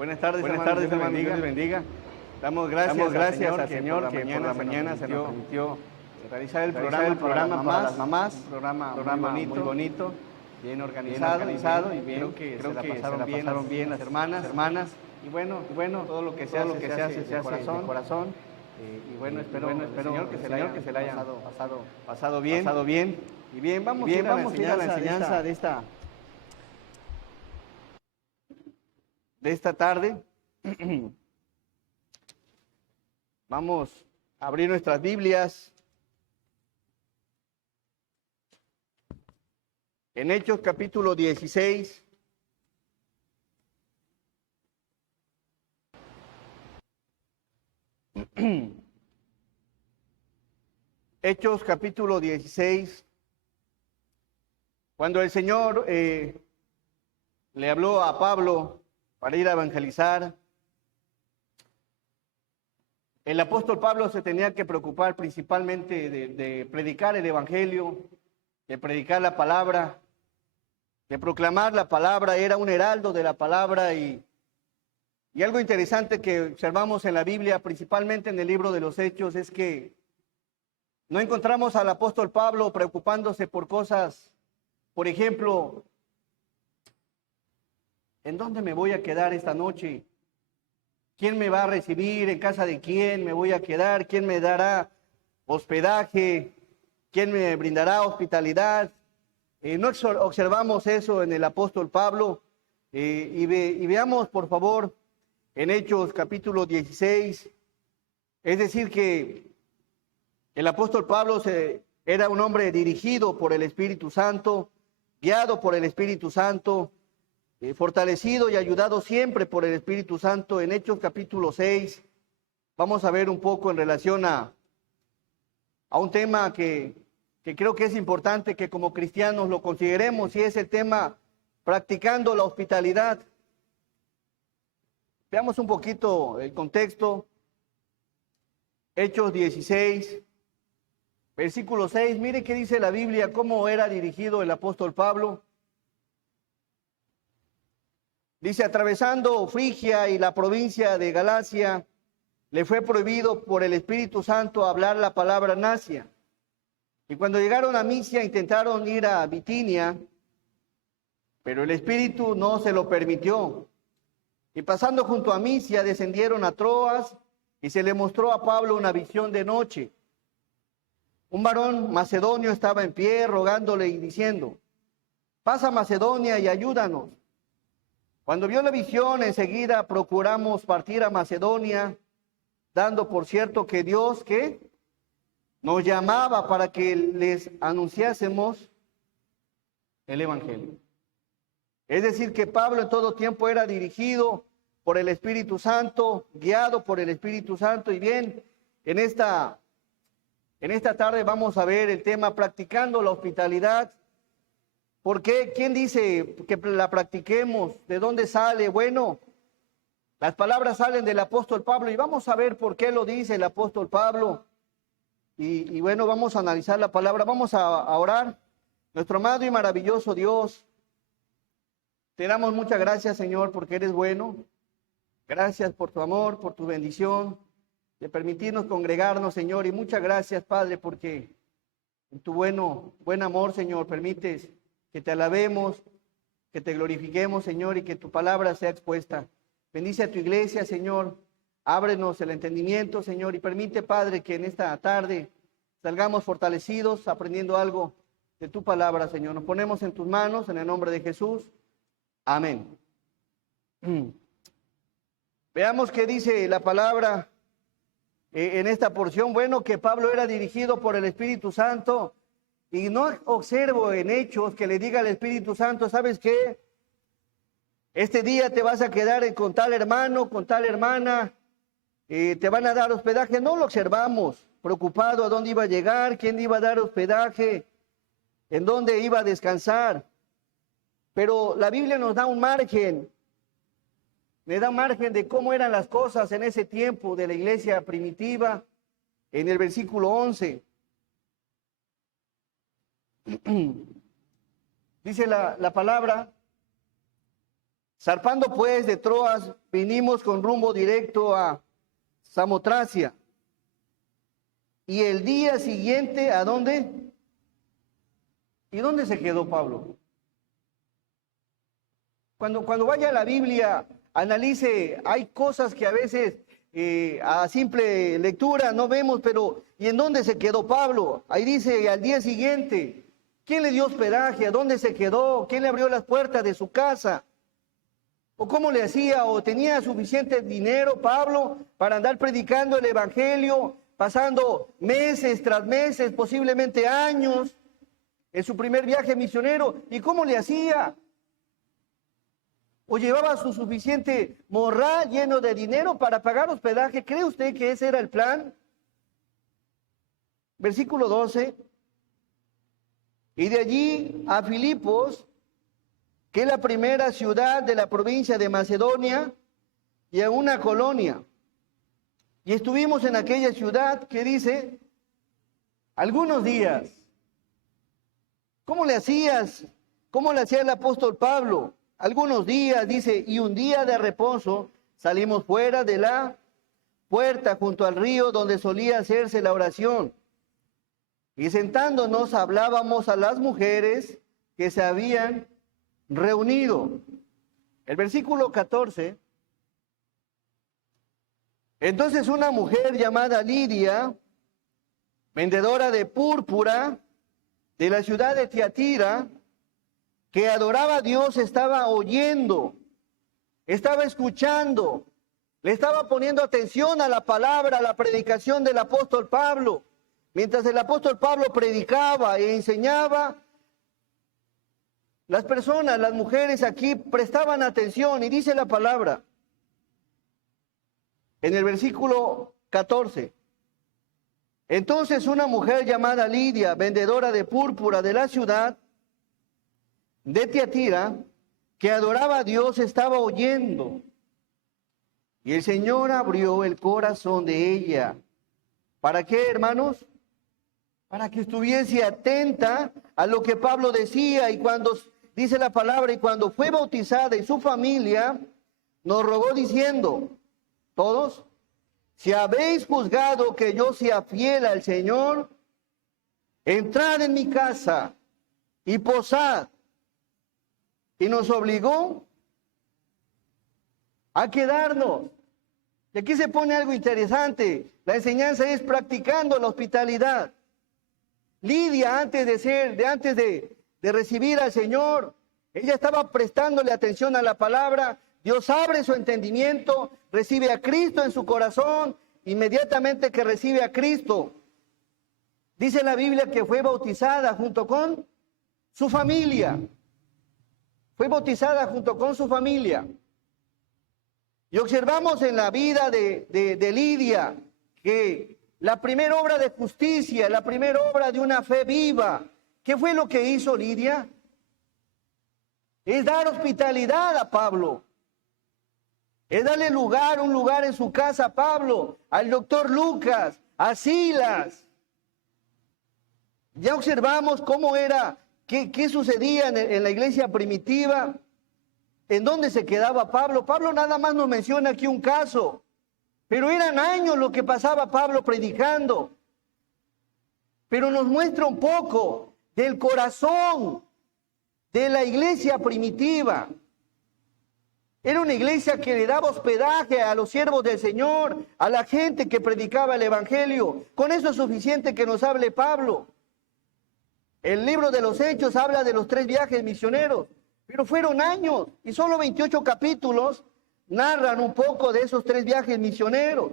Buenas tardes, hermano. Dios les bendiga. Damos gracias al Señor que por la mañana se nos permitió realizar el programa para las mamás. Un programa muy bonito, bien organizado y bien. Creo que se la pasaron bien las hermanas. Y bueno, todo lo que se hace de corazón. Y bueno, espero Señor, que se la hayan pasado bien. Y bien, vamos a ir a la enseñanza de esta tarde. Vamos a abrir nuestras Biblias en Hechos capítulo 16. Hechos capítulo 16. Cuando el Señor le habló a Pablo para ir a evangelizar, el apóstol Pablo se tenía que preocupar principalmente de predicar el evangelio, de predicar la palabra, de proclamar la palabra. Era un heraldo de la palabra y algo interesante que observamos en la Biblia, principalmente en el libro de los Hechos, es que no encontramos al apóstol Pablo preocupándose por cosas, por ejemplo, ¿en dónde me voy a quedar esta noche? ¿Quién me va a recibir? ¿En casa de quién me voy a quedar? ¿Quién me dará hospedaje? ¿Quién me brindará hospitalidad? No observamos eso en el apóstol Pablo. Y veamos, por favor, en Hechos capítulo 16. Es decir, que el apóstol Pablo era un hombre dirigido por el Espíritu Santo, guiado por el Espíritu Santo, fortalecido y ayudado siempre por el Espíritu Santo. En Hechos capítulo 6 vamos a ver un poco en relación a un tema que creo que es importante que como cristianos lo consideremos, y es el tema practicando la hospitalidad. Veamos un poquito el contexto. Hechos 16, versículo 6. Mire qué dice la Biblia, cómo era dirigido el apóstol Pablo. Dice: atravesando Frigia y la provincia de Galacia, le fue prohibido por el Espíritu Santo hablar la palabra en Asia. Y cuando llegaron a Misia, intentaron ir a Bitinia, pero el Espíritu no se lo permitió. Y pasando junto a Misia, descendieron a Troas, y se le mostró a Pablo una visión de noche. Un varón macedonio estaba en pie, rogándole y diciendo: pasa a Macedonia y ayúdanos. Cuando vio la visión, enseguida procuramos partir a Macedonia, dando por cierto que Dios, ¿qué?, nos llamaba para que les anunciásemos el evangelio. Es decir, que Pablo en todo tiempo era dirigido por el Espíritu Santo, guiado por el Espíritu Santo. Y bien, en esta tarde vamos a ver el tema practicando la hospitalidad. ¿Por qué? ¿Quién dice que la practiquemos? ¿De dónde sale? Bueno, las palabras salen del apóstol Pablo y vamos a ver por qué lo dice el apóstol Pablo. Y bueno, vamos a analizar la palabra, vamos a orar. Nuestro amado y maravilloso Dios, te damos muchas gracias, Señor, porque eres bueno. Gracias por tu amor, por tu bendición, de permitirnos congregarnos, Señor. Y muchas gracias, Padre, porque en tu buen amor, Señor, permites que te alabemos, que te glorifiquemos, Señor, y que tu palabra sea expuesta. Bendice a tu iglesia, Señor. Ábrenos el entendimiento, Señor, y permite, Padre, que en esta tarde salgamos fortalecidos, aprendiendo algo de tu palabra, Señor. Nos ponemos en tus manos, en el nombre de Jesús. Amén. Veamos qué dice la palabra en esta porción. Bueno, que Pablo era dirigido por el Espíritu Santo. Y no observo en Hechos que le diga al Espíritu Santo: ¿sabes qué? Este día te vas a quedar con tal hermano, con tal hermana, te van a dar hospedaje. No lo observamos, preocupado a dónde iba a llegar, quién iba a dar hospedaje, en dónde iba a descansar. Pero la Biblia nos da un margen, le da un margen de cómo eran las cosas en ese tiempo de la iglesia primitiva, en el versículo 11. Dice la palabra: Zarpando pues de Troas, vinimos con rumbo directo a Samotracia. Y el día siguiente, ¿a dónde? ¿Y dónde se quedó Pablo? Cuando vaya a la Biblia, analice, hay cosas que a veces a simple lectura no vemos, pero ¿y en dónde se quedó Pablo? Ahí dice, al día siguiente, ¿quién le dio hospedaje? ¿A dónde se quedó? ¿Quién le abrió las puertas de su casa? ¿O cómo le hacía? ¿O tenía suficiente dinero Pablo para andar predicando el Evangelio, pasando meses tras meses, posiblemente años, en su primer viaje misionero? ¿Y cómo le hacía? ¿O llevaba su suficiente morral lleno de dinero para pagar hospedaje? ¿Cree usted que ese era el plan? Versículo 12. Y de allí a Filipos, que es la primera ciudad de la provincia de Macedonia, y a una colonia. Y estuvimos en aquella ciudad que dice, algunos días. ¿Cómo le hacías? ¿Cómo le hacía el apóstol Pablo? Algunos días, dice, y un día de reposo salimos fuera de la puerta junto al río donde solía hacerse la oración. Y sentándonos hablábamos a las mujeres que se habían reunido. El versículo 14. Entonces una mujer llamada Lidia, vendedora de púrpura de la ciudad de Tiatira, que adoraba a Dios, estaba oyendo, estaba escuchando, le estaba poniendo atención a la palabra, a la predicación del apóstol Pablo. Mientras el apóstol Pablo predicaba e enseñaba, las personas, las mujeres aquí prestaban atención, y dice la palabra en el versículo 14. Entonces una mujer llamada Lidia, vendedora de púrpura de la ciudad de Tiatira, que adoraba a Dios, estaba oyendo. Y el Señor abrió el corazón de ella. ¿Para qué, hermanos? Para que estuviese atenta a lo que Pablo decía. Y cuando dice la palabra, y cuando fue bautizada y su familia, nos rogó diciendo, todos, si habéis juzgado que yo sea fiel al Señor, entrad en mi casa y posad. Y nos obligó a quedarnos. Y aquí se pone algo interesante. La enseñanza es practicando la hospitalidad. Lidia, antes de recibir al Señor, ella estaba prestándole atención a la palabra. Dios abre su entendimiento, recibe a Cristo en su corazón. Inmediatamente que recibe a Cristo, dice la Biblia que fue bautizada junto con su familia. Fue bautizada junto con su familia. Y observamos en la vida de Lidia que la primera obra de justicia, la primera obra de una fe viva, ¿qué fue lo que hizo Lidia? Es dar hospitalidad a Pablo. Es darle un lugar en su casa a Pablo, al doctor Lucas, a Silas. Ya observamos cómo era, qué sucedía en la iglesia primitiva, en dónde se quedaba Pablo. Pablo nada más nos menciona aquí un caso, pero eran años lo que pasaba Pablo predicando. Pero nos muestra un poco del corazón de la iglesia primitiva. Era una iglesia que le daba hospedaje a los siervos del Señor, a la gente que predicaba el Evangelio. Con eso es suficiente que nos hable Pablo. El libro de los Hechos habla de los 3 viajes misioneros, pero fueron años y solo 28 capítulos narran un poco de esos 3 viajes misioneros.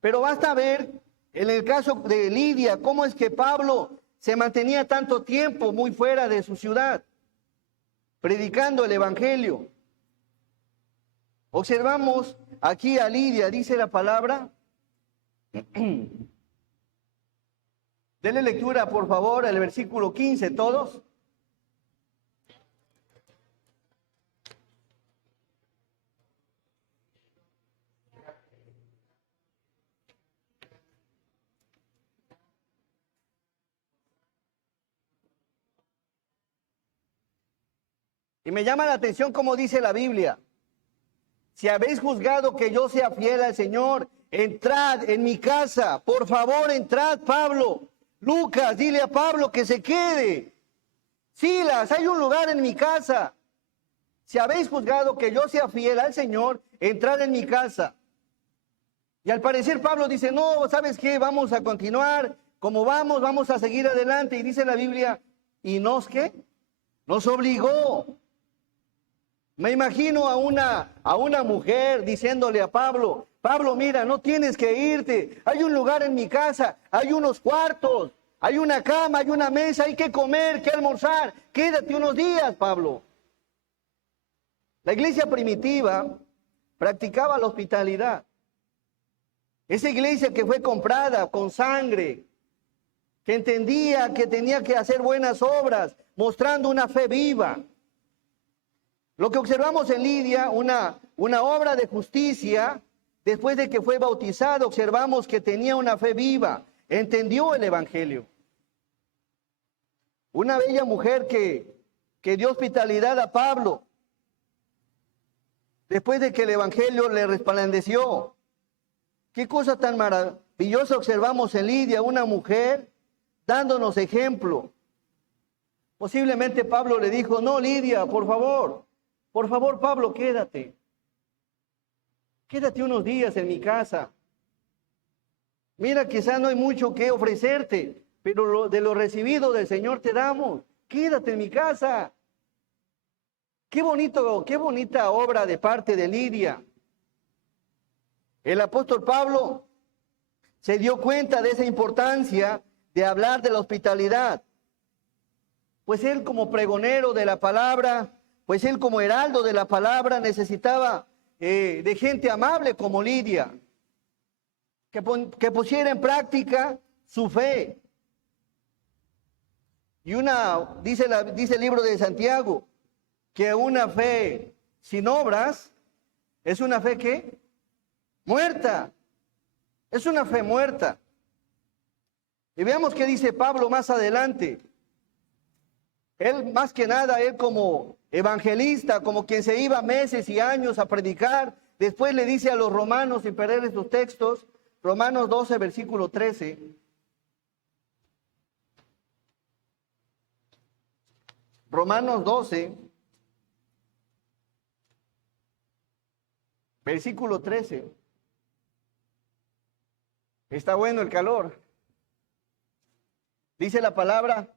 Pero basta ver, en el caso de Lidia, cómo es que Pablo se mantenía tanto tiempo muy fuera de su ciudad, predicando el Evangelio. Observamos aquí a Lidia, dice la palabra. Denle lectura, por favor, al versículo 15, todos. Y me llama la atención como dice la Biblia. Si habéis juzgado que yo sea fiel al Señor, entrad en mi casa. Por favor, entrad, Pablo. Lucas, dile a Pablo que se quede. Silas, hay un lugar en mi casa. Si habéis juzgado que yo sea fiel al Señor, entrad en mi casa. Y al parecer Pablo dice, no, ¿sabes qué? Vamos a continuar como vamos a seguir adelante. Y dice la Biblia, ¿y nos qué? Nos obligó. Me imagino a una mujer diciéndole a Pablo, Pablo, mira, no tienes que irte. Hay un lugar en mi casa, hay unos cuartos, hay una cama, hay una mesa, hay que comer, que almorzar. Quédate unos días, Pablo. La iglesia primitiva practicaba la hospitalidad. Esa iglesia que fue comprada con sangre, que entendía que tenía que hacer buenas obras, mostrando una fe viva. Lo que observamos en Lidia, una obra de justicia, después de que fue bautizada, observamos que tenía una fe viva, entendió el evangelio. Una bella mujer que dio hospitalidad a Pablo, después de que el evangelio le resplandeció. Qué cosa tan maravillosa observamos en Lidia, una mujer dándonos ejemplo. Posiblemente Pablo le dijo, no, Lidia, por favor, Pablo, quédate. Quédate unos días en mi casa. Mira, quizá no hay mucho que ofrecerte, pero de lo recibido del Señor te damos. Quédate en mi casa. Qué bonita obra de parte de Lidia. El apóstol Pablo se dio cuenta de esa importancia de hablar de la hospitalidad. Pues él como pregonero de la palabra, pues él como heraldo de la palabra necesitaba de gente amable como Lidia, que pusiera en práctica su fe. Y dice el libro de Santiago, que una fe sin obras es una fe ¿qué? Muerta. Es una fe muerta. Y veamos qué dice Pablo más adelante. Él, más que nada, él como evangelista, como quien se iba meses y años a predicar, después le dice a los romanos, sin perder estos textos, Romanos 12, versículo 13. Romanos 12, versículo 13. Está bueno el calor. Dice la palabra,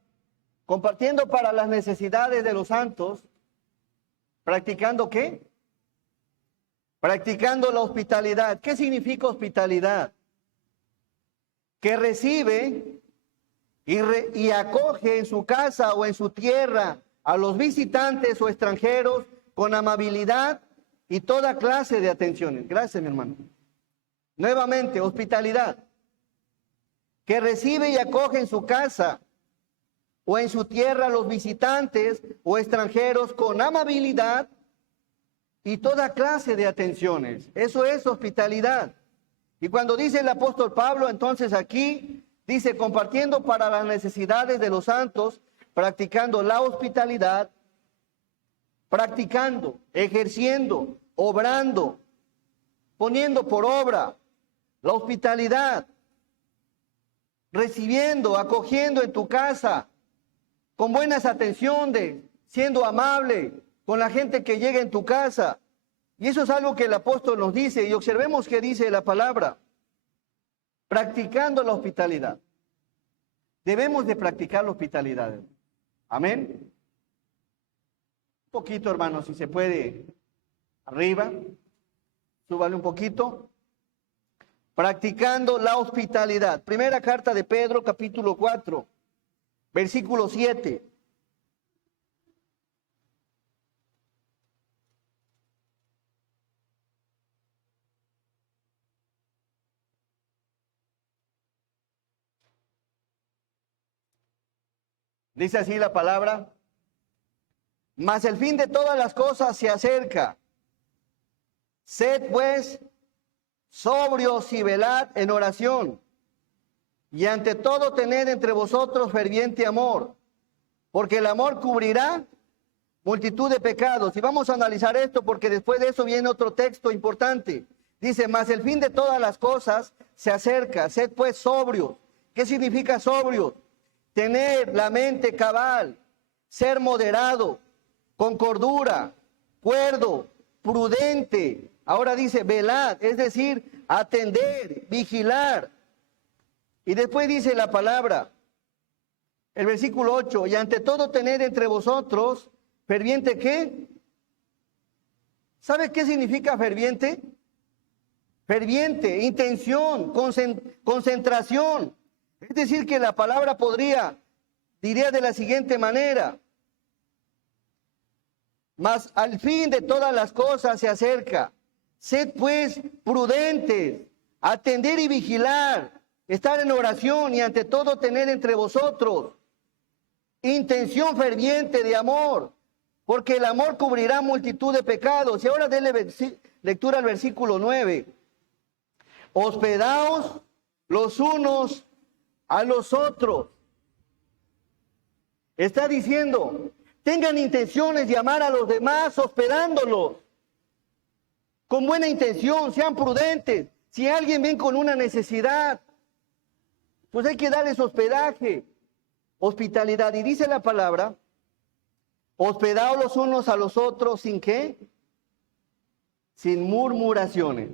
compartiendo para las necesidades de los santos, ¿practicando qué? Practicando la hospitalidad. ¿Qué significa hospitalidad? Que recibe y acoge en su casa o en su tierra a los visitantes o extranjeros con amabilidad y toda clase de atenciones. Gracias, mi hermano. Nuevamente, hospitalidad. Que recibe y acoge en su casa o en su tierra a los visitantes o extranjeros con amabilidad y toda clase de atenciones. Eso es hospitalidad. Y cuando dice el apóstol Pablo, entonces aquí dice, compartiendo para las necesidades de los santos, practicando la hospitalidad, practicando, ejerciendo, obrando, poniendo por obra la hospitalidad, recibiendo, acogiendo en tu casa, con buenas atenciones, siendo amable con la gente que llega en tu casa. Y eso es algo que el apóstol nos dice, y observemos qué dice la palabra. Practicando la hospitalidad. Debemos de practicar la hospitalidad. Amén. Un poquito, hermanos, si se puede, arriba. Súbale un poquito. Practicando la hospitalidad. Primera carta de Pedro, capítulo 4, versículo 7. Dice así la palabra, mas el fin de todas las cosas se acerca. Sed pues sobrios y velad en oración, y ante todo tened entre vosotros ferviente amor, porque el amor cubrirá multitud de pecados. Y vamos a analizar esto porque después de eso viene otro texto importante. Dice, mas el fin de todas las cosas se acerca, sed pues sobrios. ¿Qué significa sobrios? Tener la mente cabal, ser moderado, con cordura, cuerdo, prudente. Ahora dice, velad, es decir, atender, vigilar. Y después dice la palabra, el versículo 8, y ante todo tener entre vosotros, ferviente, ¿qué? ¿Sabe qué significa ferviente? Ferviente, intención, concentración. Es decir, que la palabra diría de la siguiente manera, mas al fin de todas las cosas se acerca. Sed pues prudentes, atender y vigilar, estar en oración y ante todo tener entre vosotros intención ferviente de amor, porque el amor cubrirá multitud de pecados. Y ahora denle lectura al versículo 9. Hospedaos los unos a los otros. Está diciendo, tengan intenciones de amar a los demás hospedándolos. Con buena intención, sean prudentes. Si alguien ven con una necesidad, pues hay que darles hospedaje, hospitalidad. Y dice la palabra, hospedaos los unos a los otros, ¿sin qué? Sin murmuraciones.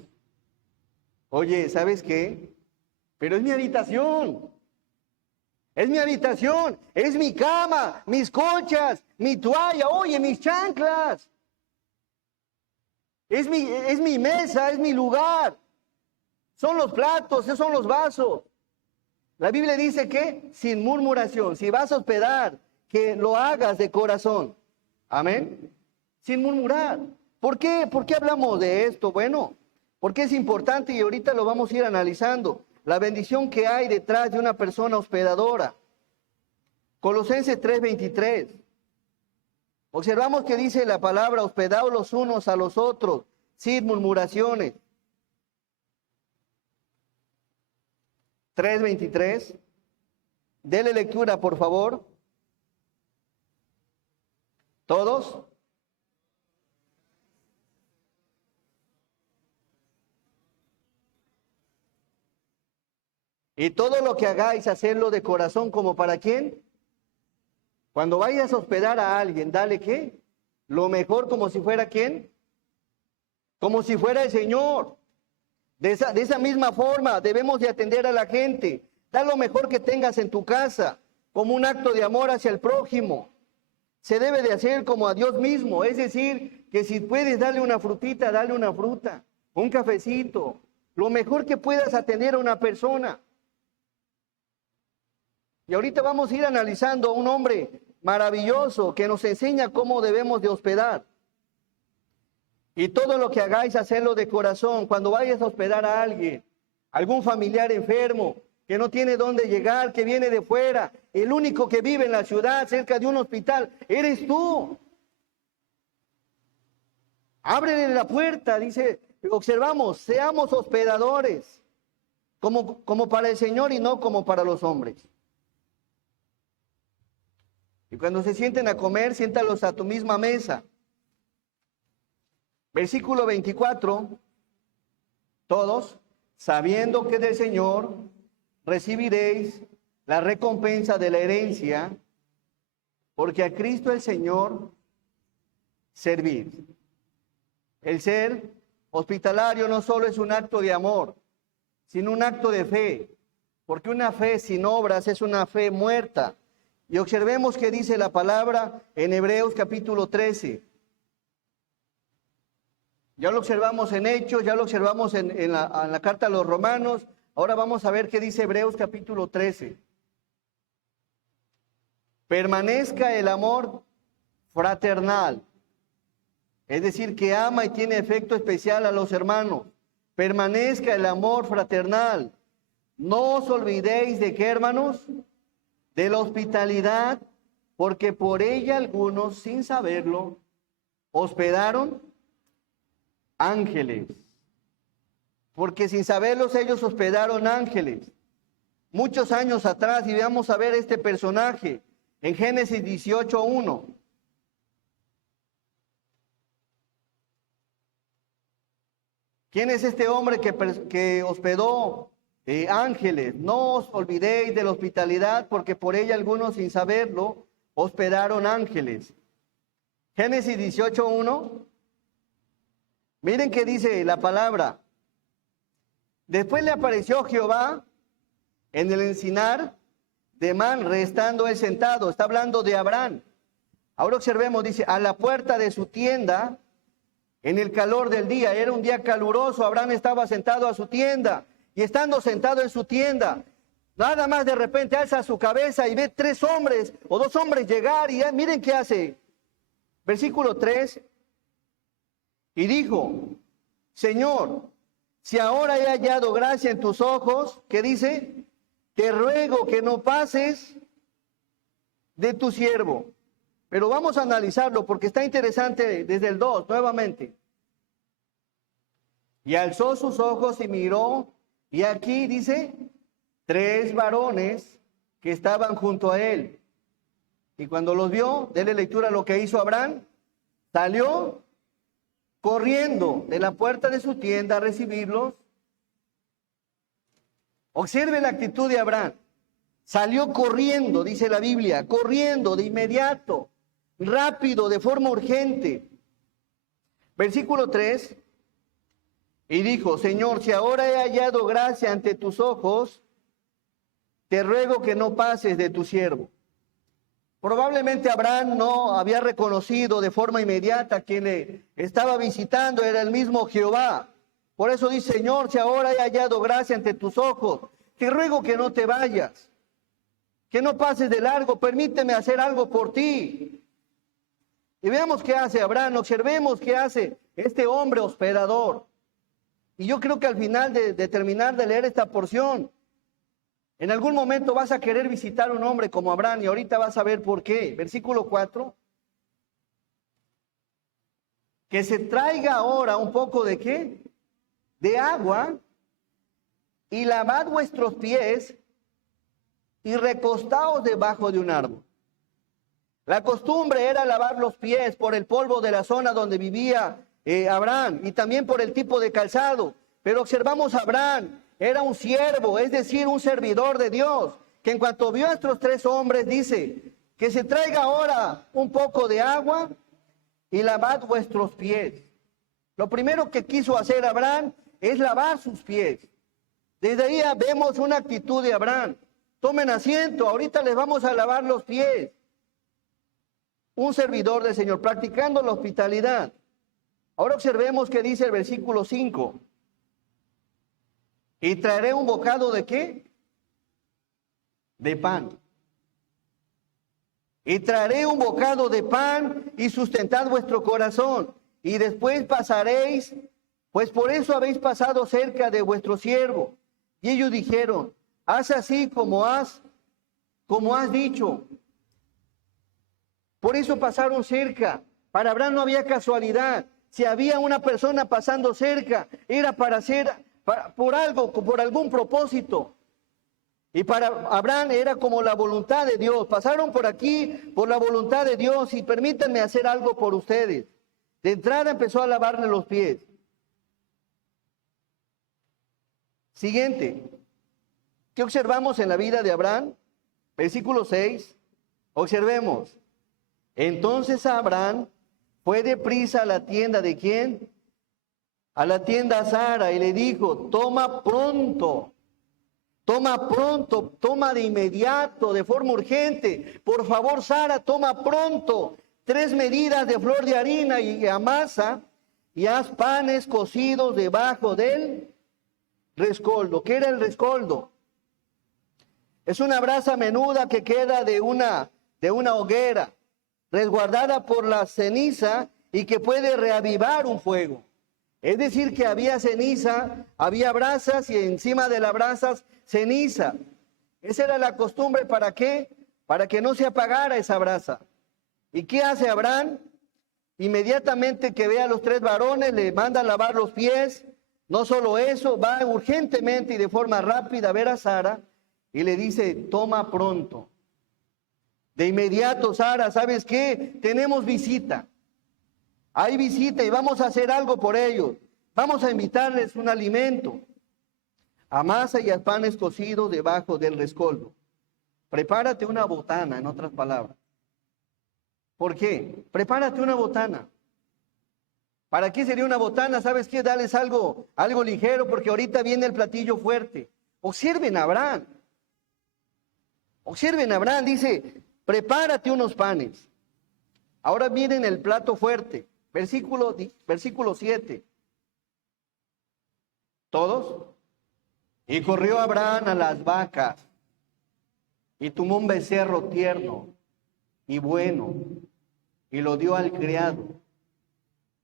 Oye, ¿sabes qué? Pero es mi habitación. Es mi habitación, es mi cama, mis colchas, mi toalla, oye, mis chanclas. Es mi mesa, es mi lugar. Son los platos, son los vasos. La Biblia dice que sin murmuración, si vas a hospedar, que lo hagas de corazón. Amén. Sin murmurar. ¿Por qué? ¿Por qué hablamos de esto? Bueno, porque es importante y ahorita lo vamos a ir analizando. La bendición que hay detrás de una persona hospedadora. Colosenses 3:23. Observamos que dice la palabra, hospedaos los unos a los otros, sin murmuraciones. 3:23. Dele lectura, por favor. ¿Todos? Y todo lo que hagáis, hacerlo de corazón, ¿como para quién? Cuando vayas a hospedar a alguien, dale ¿qué? Lo mejor, como si fuera ¿quién? Como si fuera el Señor. De esa misma forma debemos de atender a la gente. Da lo mejor que tengas en tu casa, como un acto de amor hacia el prójimo. Se debe de hacer como a Dios mismo, es decir, que si puedes darle una frutita, dale una fruta, un cafecito, lo mejor que puedas atender a una persona. Y ahorita vamos a ir analizando a un hombre maravilloso que nos enseña cómo debemos de hospedar. Y todo lo que hagáis, hacerlo de corazón. Cuando vayas a hospedar a alguien, algún familiar enfermo, que no tiene dónde llegar, que viene de fuera, el único que vive en la ciudad, cerca de un hospital, eres tú. Ábrele la puerta, dice, observamos, seamos hospedadores, como para el Señor y no como para los hombres. Y cuando se sienten a comer, siéntalos a tu misma mesa. Versículo 24, todos, sabiendo que del Señor recibiréis la recompensa de la herencia, porque a Cristo el Señor servid. El ser hospitalario no solo es un acto de amor, sino un acto de fe, porque una fe sin obras es una fe muerta. Y observemos qué dice la palabra en Hebreos capítulo 13. Ya lo observamos en Hechos, ya lo observamos en la carta a los Romanos. Ahora vamos a ver qué dice Hebreos capítulo 13. Permanezca el amor fraternal, es decir, que ama y tiene efecto especial a los hermanos. Permanezca el amor fraternal. No os olvidéis de qué, hermanos, de la hospitalidad, porque por ella algunos, sin saberlo, hospedaron ángeles. Porque sin saberlos ellos hospedaron ángeles. Muchos años atrás, y vamos a ver este personaje en Génesis 18:1. ¿Quién es este hombre que hospedó ángeles? No os olvidéis de la hospitalidad, porque por ella algunos sin saberlo hospedaron ángeles. Génesis 18:1. Miren qué dice la palabra. Después le apareció Jehová en el encinar de Manre, estando él sentado. Está hablando de Abraham. Ahora observemos, dice, a la puerta de su tienda, en el calor del día. Era un día caluroso. Abraham estaba sentado a su tienda. Y estando sentado en su tienda, nada más de repente alza su cabeza y ve 3 hombres o 2 hombres llegar. Y miren qué hace. Versículo 3. Y dijo, Señor, si ahora he hallado gracia en tus ojos, ¿qué dice? Te ruego que no pases de tu siervo. Pero vamos a analizarlo porque está interesante desde el 2, nuevamente. Y alzó sus ojos y miró, y aquí dice, 3 varones que estaban junto a él. Y cuando los vio, déle lectura a lo que hizo Abraham, salió corriendo de la puerta de su tienda a recibirlos. Observe la actitud de Abraham. Salió corriendo, dice la Biblia, corriendo de inmediato, rápido, de forma urgente. Versículo 3. Y dijo, Señor, si ahora he hallado gracia ante tus ojos, te ruego que no pases de tu siervo. Probablemente Abraham no había reconocido de forma inmediata quien le estaba visitando, era el mismo Jehová. Por eso dice, Señor, si ahora he hallado gracia ante tus ojos, te ruego que no te vayas, que no pases de largo, permíteme hacer algo por ti. Y veamos qué hace Abraham, observemos qué hace este hombre hospedador. Y yo creo que al final de terminar de leer esta porción, en algún momento vas a querer visitar a un hombre como Abraham y ahorita vas a ver por qué. Versículo 4. Que se traiga ahora un poco de ¿qué? De agua y lavad vuestros pies y recostaos debajo de un árbol. La costumbre era lavar los pies por el polvo de la zona donde vivía Abraham y también por el tipo de calzado. Pero observamos a Abraham, era un siervo, es decir, un servidor de Dios, que en cuanto vio a estos 3 hombres dice, que se traiga ahora un poco de agua y lavad vuestros pies. Lo primero que quiso hacer Abraham es lavar sus pies. Desde ahí vemos una actitud de Abraham. Tomen asiento, ahorita les vamos a lavar los pies. Un servidor del Señor, practicando la hospitalidad. Ahora observemos qué dice el versículo 5. Y traeré un bocado de ¿qué? De pan. Y traeré un bocado de pan y sustentad vuestro corazón. Y después pasaréis, pues por eso habéis pasado cerca de vuestro siervo. Y ellos dijeron, haz así como has dicho. Por eso pasaron cerca. Para Abraham no había casualidad. Si había una persona pasando cerca, era por algo, por algún propósito. Y para Abraham era como la voluntad de Dios. Pasaron por aquí por la voluntad de Dios y permítanme hacer algo por ustedes. De entrada empezó a lavarle los pies. Siguiente. ¿Qué observamos en la vida de Abraham? Versículo 6. Observemos. Entonces Abraham fue deprisa a la tienda de ¿quién? A la tienda Sara y le dijo, toma pronto, toma de inmediato, de forma urgente. Por favor, Sara, toma pronto 3 medidas de flor de harina y amasa y haz panes cocidos debajo del rescoldo. ¿Qué era el rescoldo? Es una brasa menuda que queda de una hoguera, resguardada por la ceniza y que puede reavivar un fuego. Es decir, que había ceniza, había brasas y encima de las brasas ceniza. Esa era la costumbre, ¿para qué? Para que no se apagara esa brasa. ¿Y qué hace Abraham? Inmediatamente que ve a los 3 varones, le manda a lavar los pies. No solo eso, va urgentemente y de forma rápida a ver a Sara y le dice, toma pronto. De inmediato, Sara, ¿sabes qué? Tenemos visita. Hay visita y vamos a hacer algo por ellos. Vamos a invitarles un alimento. Amasa y haz panes cocidos debajo del rescoldo. Prepárate una botana, en otras palabras. ¿Por qué? Prepárate una botana. ¿Para qué sería una botana? ¿Sabes qué? Dales algo ligero, porque ahorita viene el platillo fuerte. Observen a Abraham. Observen a Abraham, dice, prepárate unos panes. Ahora miren el plato fuerte. Versículo 7. ¿Todos? Y corrió Abraham a las vacas y tomó un becerro tierno y bueno y lo dio al criado.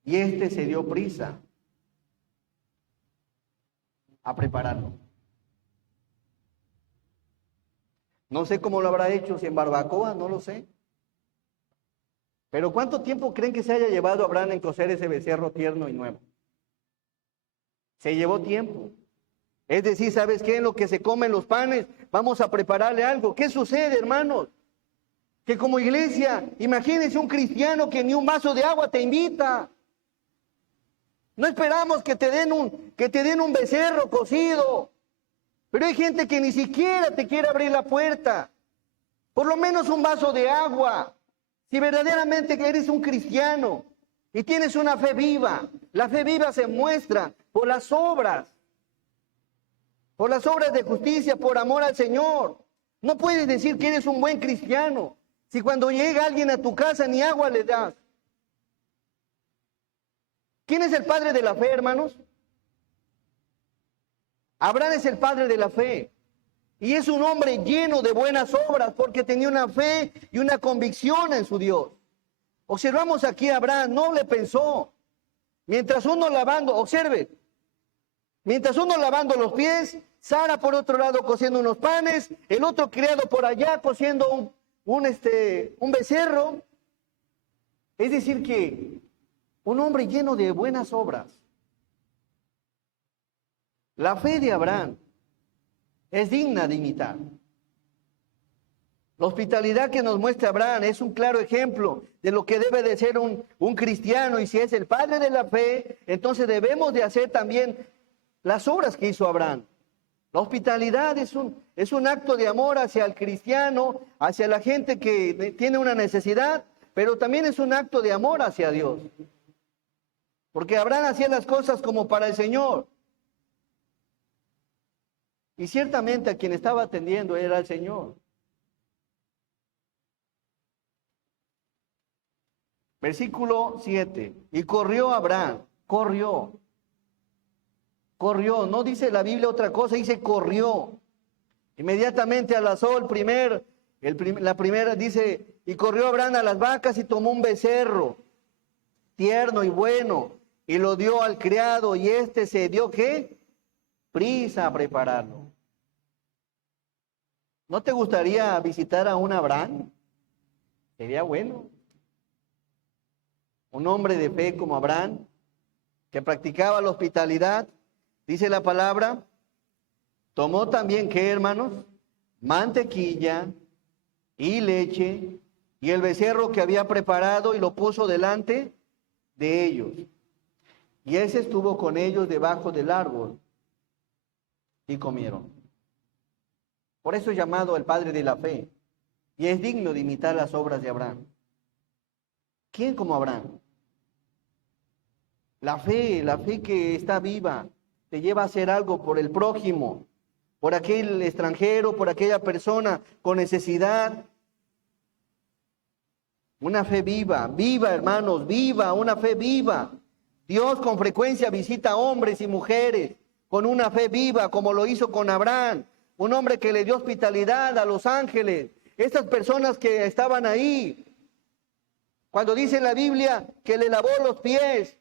Y este se dio prisa a prepararlo. No sé cómo lo habrá hecho, si en barbacoa, no lo sé. Pero ¿cuánto tiempo creen que se haya llevado Abraham en cocer ese becerro tierno y nuevo? Se llevó tiempo. Es decir, ¿sabes qué? En lo que se comen los panes, vamos a prepararle algo. ¿Qué sucede, hermanos? Que como iglesia, imagínense un cristiano que ni un vaso de agua te invita. No esperamos que te den un becerro cocido. Pero hay gente que ni siquiera te quiere abrir la puerta. Por lo menos un vaso de agua. Si verdaderamente eres un cristiano y tienes una fe viva, la fe viva se muestra por las obras de justicia, por amor al Señor. No puedes decir que eres un buen cristiano si cuando llega alguien a tu casa ni agua le das. ¿Quién es el padre de la fe, hermanos? Abraham es el padre de la fe. Y es un hombre lleno de buenas obras porque tenía una fe y una convicción en su Dios. Observamos aquí a Abraham, no le pensó. Mientras uno lavando, observe, mientras uno lavando los pies, Sara por otro lado cociendo unos panes, el otro criado por allá cociendo un becerro. Es decir que un hombre lleno de buenas obras. La fe de Abraham es digna de imitar. La hospitalidad que nos muestra Abraham es un claro ejemplo de lo que debe de ser un cristiano, y si es el padre de la fe, entonces debemos de hacer también las obras que hizo Abraham. La hospitalidad es un acto de amor hacia el cristiano, hacia la gente que tiene una necesidad, pero también es un acto de amor hacia Dios. Porque Abraham hacía las cosas como para el Señor. Y ciertamente a quien estaba atendiendo era el Señor. Versículo 7. Y corrió Abraham, corrió, no dice la Biblia otra cosa, dice corrió. Inmediatamente a la sol, la primera dice, y corrió Abraham a las vacas y tomó un becerro tierno y bueno, y lo dio al criado, y este se dio, ¿qué? Prisa a prepararlo. ¿No te gustaría visitar a un Abraham? Sería bueno. Un hombre de fe como Abraham, que practicaba la hospitalidad, dice la palabra, tomó también, ¿qué, hermanos? Mantequilla y leche y el becerro que había preparado y lo puso delante de ellos. Y ese estuvo con ellos debajo del árbol y comieron. Por eso es llamado el padre de la fe y es digno de imitar las obras de Abraham. ¿Quién como Abraham? La fe que está viva, te lleva a hacer algo por el prójimo, por aquel extranjero, por aquella persona con necesidad. Una fe viva, hermanos, viva, una fe viva. Dios con frecuencia visita a hombres y mujeres con una fe viva, como lo hizo con Abraham, un hombre que le dio hospitalidad a los ángeles. Estas personas que estaban ahí, cuando dice la Biblia que le lavó los pies,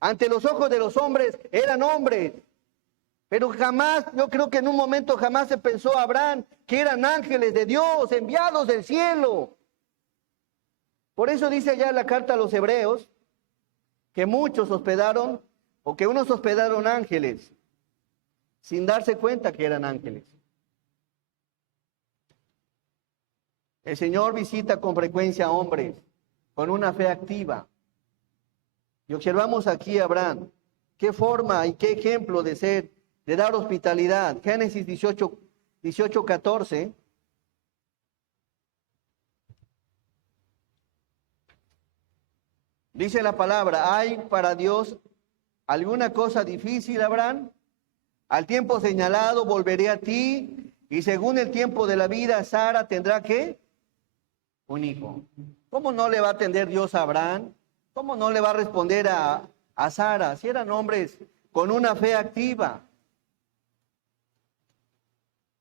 ante los ojos de los hombres eran hombres, pero jamás, yo creo que en un momento jamás se pensó Abraham que eran ángeles de Dios, enviados del cielo. Por eso dice allá la carta a los Hebreos, que muchos hospedaron, o que unos hospedaron ángeles, sin darse cuenta que eran ángeles. El Señor visita con frecuencia a hombres con una fe activa. Y observamos aquí a Abraham, qué forma y qué ejemplo de ser, de dar hospitalidad. Génesis 18, 14. Dice la palabra, ¿hay para Dios alguna cosa difícil, Abraham? Al tiempo señalado volveré a ti, y según el tiempo de la vida, Sara tendrá ¿qué? Un hijo. ¿Cómo no le va a atender Dios a Abraham? ¿Cómo no le va a responder a Sara? Si eran hombres con una fe activa.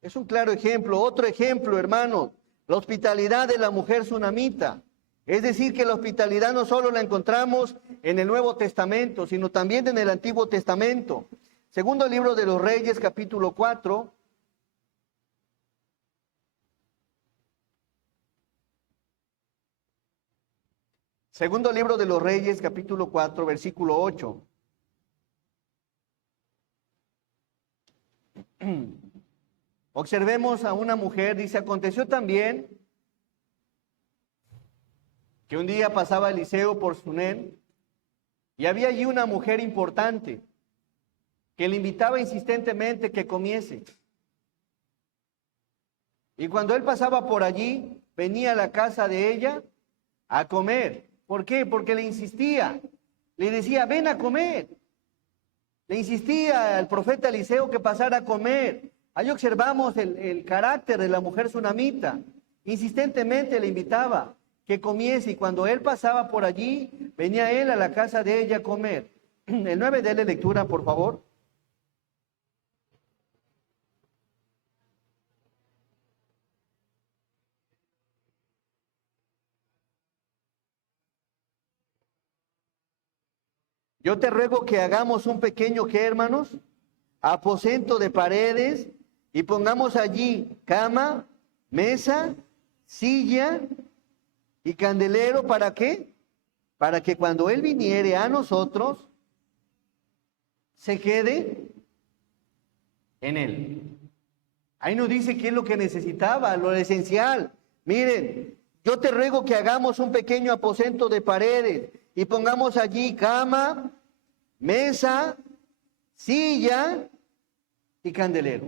Es un claro ejemplo. Otro ejemplo, hermanos, la hospitalidad de la mujer sunamita. Es decir, que la hospitalidad no solo la encontramos en el Nuevo Testamento, sino también en el Antiguo Testamento. Segundo libro de los Reyes, capítulo 4. Segundo libro de los Reyes, capítulo 4, versículo 8. Observemos a una mujer, dice, aconteció también que un día pasaba Eliseo por Sunén y había allí una mujer importante que le invitaba insistentemente que comiese. Y cuando él pasaba por allí, venía a la casa de ella a comer. ¿Por qué? Porque le insistía, le decía, ven a comer. Le insistía al profeta Eliseo que pasara a comer. Ahí observamos el carácter de la mujer sunamita. Insistentemente le invitaba que comiese y cuando él pasaba por allí, venía él a la casa de ella a comer. El 9, déle lectura, por favor. Yo te ruego que hagamos un pequeño, ¿qué, hermanos? Aposento de paredes y pongamos allí cama, mesa, silla y candelero. ¿Para qué? Para que cuando él viniere a nosotros, se quede en él. Ahí nos dice qué es lo que necesitaba, lo esencial. Miren, yo te ruego que hagamos un pequeño aposento de paredes y pongamos allí cama, mesa, silla y candelero.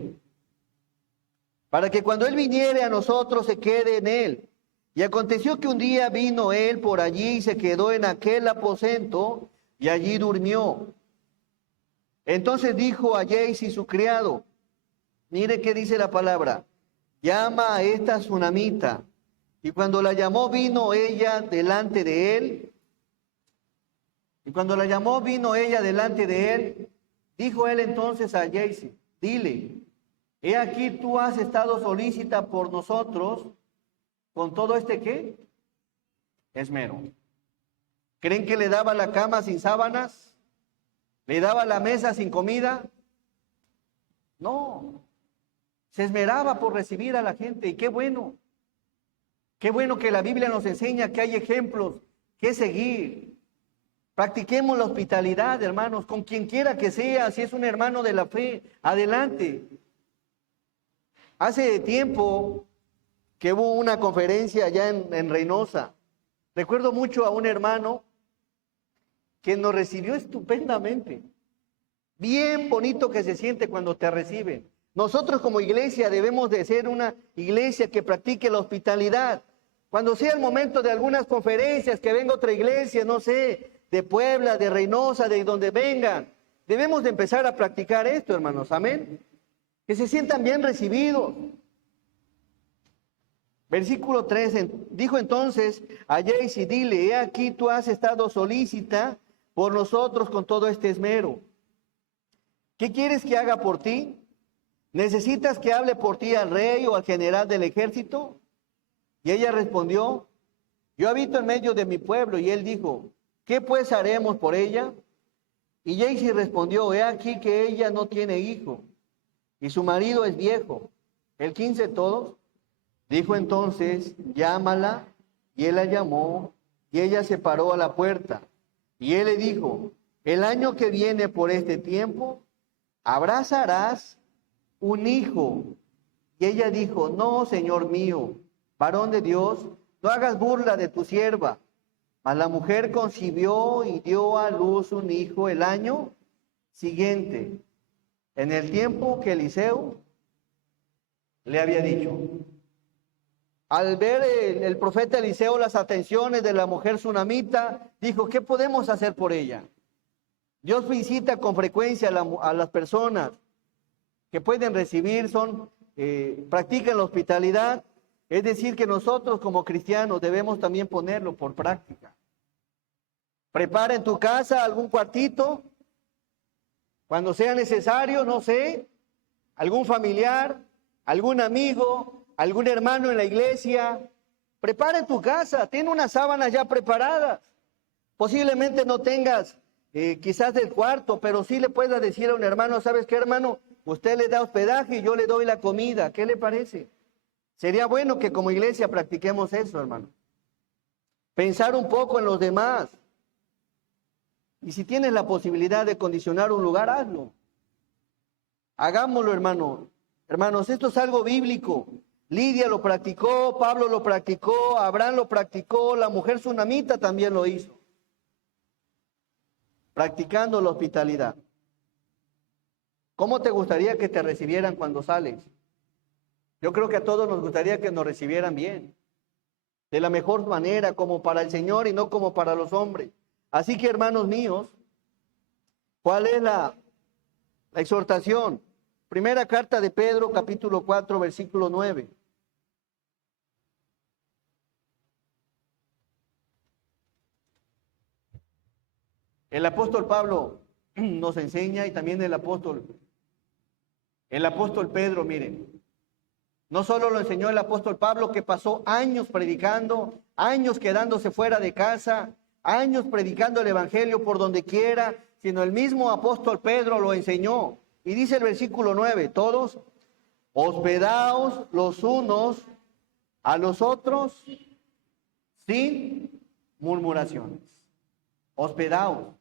Para que cuando él viniere a nosotros se quede en él. Y aconteció que un día vino él por allí y se quedó en aquel aposento y allí durmió. Entonces dijo a Gehazi su criado, mire qué dice la palabra, llama a esta sunamita. Y cuando la llamó vino ella delante de él. Y cuando la llamó vino ella delante de él. Dijo él entonces a Gehazi, dile, he aquí tú has estado solícita por nosotros con todo este ¿qué? Esmero. ¿Creen que le daba la cama sin sábanas? ¿Le daba la mesa sin comida? No. Se esmeraba por recibir a la gente y qué bueno. Qué bueno que la Biblia nos enseña que hay ejemplos que seguir. Practiquemos la hospitalidad, hermanos, con quien quiera que sea, si es un hermano de la fe, adelante. Hace tiempo que hubo una conferencia allá en Reynosa. Recuerdo mucho a un hermano que nos recibió estupendamente. Bien bonito que se siente cuando te reciben. Nosotros como iglesia debemos de ser una iglesia que practique la hospitalidad. Cuando sea el momento de algunas conferencias, que venga otra iglesia, no sé, de Puebla, de Reynosa, de donde vengan, debemos de empezar a practicar esto, hermanos, amén. Que se sientan bien recibidos. Versículo 3, dijo entonces a Gehazi, dile, he aquí tú has estado solícita por nosotros con todo este esmero. ¿Qué quieres que haga por ti? ¿Necesitas que hable por ti al rey o al general del ejército? Y ella respondió, yo habito en medio de mi pueblo. Y él dijo, ¿qué pues haremos por ella? Y Gehazi respondió, he aquí que ella no tiene hijo, y su marido es viejo. El 15 todos. Dijo entonces, llámala, y él la llamó, y ella se paró a la puerta. Y él le dijo, el año que viene por este tiempo, abrazarás un hijo. Y ella dijo, no, Señor mío, varón de Dios, no hagas burla de tu sierva. Mas la mujer concibió y dio a luz un hijo el año siguiente, en el tiempo que Eliseo le había dicho. Al ver el profeta Eliseo las atenciones de la mujer sunamita, dijo, ¿qué podemos hacer por ella? Dios visita con frecuencia a las personas que pueden recibir, practican la hospitalidad. Es decir, que nosotros como cristianos debemos también ponerlo por práctica. Prepara en tu casa algún cuartito, cuando sea necesario, no sé, algún familiar, algún amigo, algún hermano en la iglesia. Prepara en tu casa, ten unas sábanas ya preparadas. Posiblemente no tengas quizás del cuarto, pero sí le puedas decir a un hermano, ¿sabes qué, hermano? Usted le da hospedaje y yo le doy la comida. ¿Qué le parece? Sería bueno que como iglesia practiquemos eso, hermano. Pensar un poco en los demás. Y si tienes la posibilidad de condicionar un lugar, hazlo. Hagámoslo, hermano. Hermanos, esto es algo bíblico. Lidia lo practicó, Pablo lo practicó, Abraham lo practicó, la mujer sunamita también lo hizo. Practicando la hospitalidad. ¿Cómo te gustaría que te recibieran cuando sales? Yo creo que a todos nos gustaría que nos recibieran bien, de la mejor manera, como para el Señor y no como para los hombres. Así que, hermanos míos, ¿cuál es la exhortación? Primera carta de Pedro, capítulo 4, versículo 9. El apóstol Pablo nos enseña, y también el apóstol Pedro, miren. No solo lo enseñó el apóstol Pablo, que pasó años predicando, años quedándose fuera de casa, años predicando el evangelio por donde quiera, sino el mismo apóstol Pedro lo enseñó. Y dice el versículo 9, todos, hospedaos los unos a los otros sin murmuraciones. Hospedaos,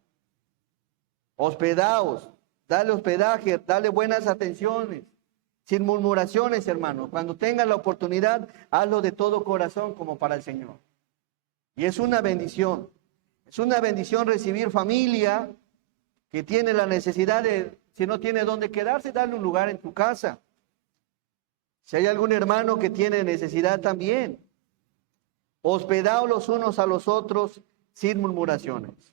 dale hospedaje, dale buenas atenciones. Sin murmuraciones, hermano. Cuando tengas la oportunidad, hazlo de todo corazón como para el Señor. Y es una bendición. Es una bendición recibir familia que tiene la necesidad de, si no tiene dónde quedarse, darle un lugar en tu casa. Si hay algún hermano que tiene necesidad también, hospedaos los unos a los otros sin murmuraciones.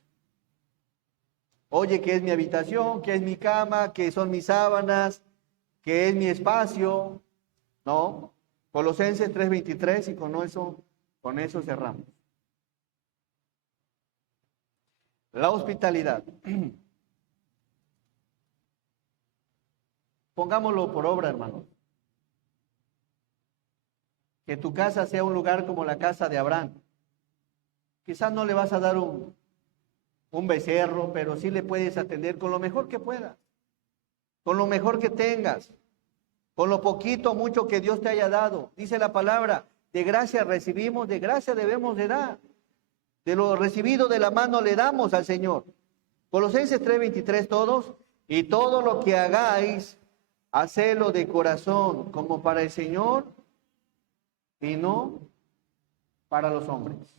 Oye, ¿qué es mi habitación? ¿Qué es mi cama? ¿Qué son mis sábanas? ¿Qué es mi espacio? No. Colosenses 3:23 y con eso cerramos. La hospitalidad. Pongámoslo por obra, hermano. Que tu casa sea un lugar como la casa de Abraham. Quizás no le vas a dar un becerro, pero sí le puedes atender con lo mejor que puedas. Con lo mejor que tengas, con lo poquito o mucho que Dios te haya dado. Dice la palabra, de gracia recibimos, de gracia debemos de dar. De lo recibido de la mano le damos al Señor. Colosenses 3:23 todos, y todo lo que hagáis, hacedlo de corazón, como para el Señor y no para los hombres.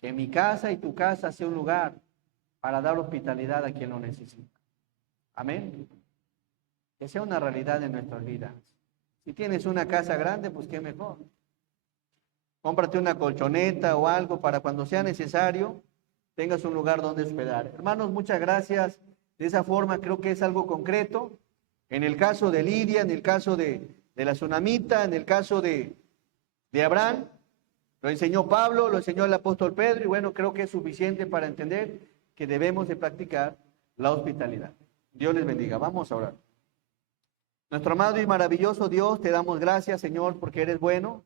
Que mi casa y tu casa sea un lugar para dar hospitalidad a quien lo necesita. Amén. Que sea una realidad en nuestras vidas. Si tienes una casa grande, pues qué mejor. Cómprate una colchoneta o algo para cuando sea necesario, tengas un lugar donde hospedar. Hermanos, muchas gracias. De esa forma creo que es algo concreto. En el caso de Lidia, en el caso de la tsunamita, en el caso de Abraham, lo enseñó Pablo, lo enseñó el apóstol Pedro, y bueno, creo que es suficiente para entender que debemos de practicar la hospitalidad. Dios les bendiga. Vamos a orar. Nuestro amado y maravilloso Dios, te damos gracias, Señor, porque eres bueno.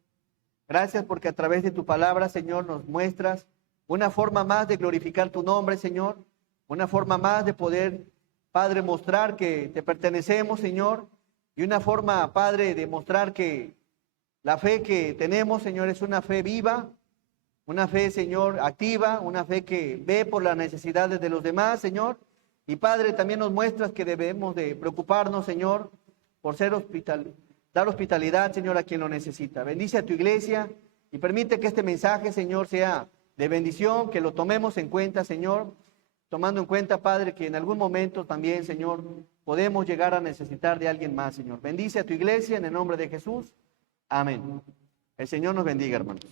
Gracias porque a través de tu palabra, Señor, nos muestras una forma más de glorificar tu nombre, Señor. Una forma más de poder, Padre, mostrar que te pertenecemos, Señor. Y una forma, Padre, de mostrar que la fe que tenemos, Señor, es una fe viva. Una fe, Señor, activa. Una fe que ve por las necesidades de los demás, Señor. Y Padre, también nos muestras que debemos de preocuparnos, Señor, por dar hospitalidad, Señor, a quien lo necesita. Bendice a tu iglesia y permite que este mensaje, Señor, sea de bendición, que lo tomemos en cuenta, Señor, tomando en cuenta, Padre, que en algún momento también, Señor, podemos llegar a necesitar de alguien más, Señor. Bendice a tu iglesia en el nombre de Jesús. Amén. El Señor nos bendiga, hermanos.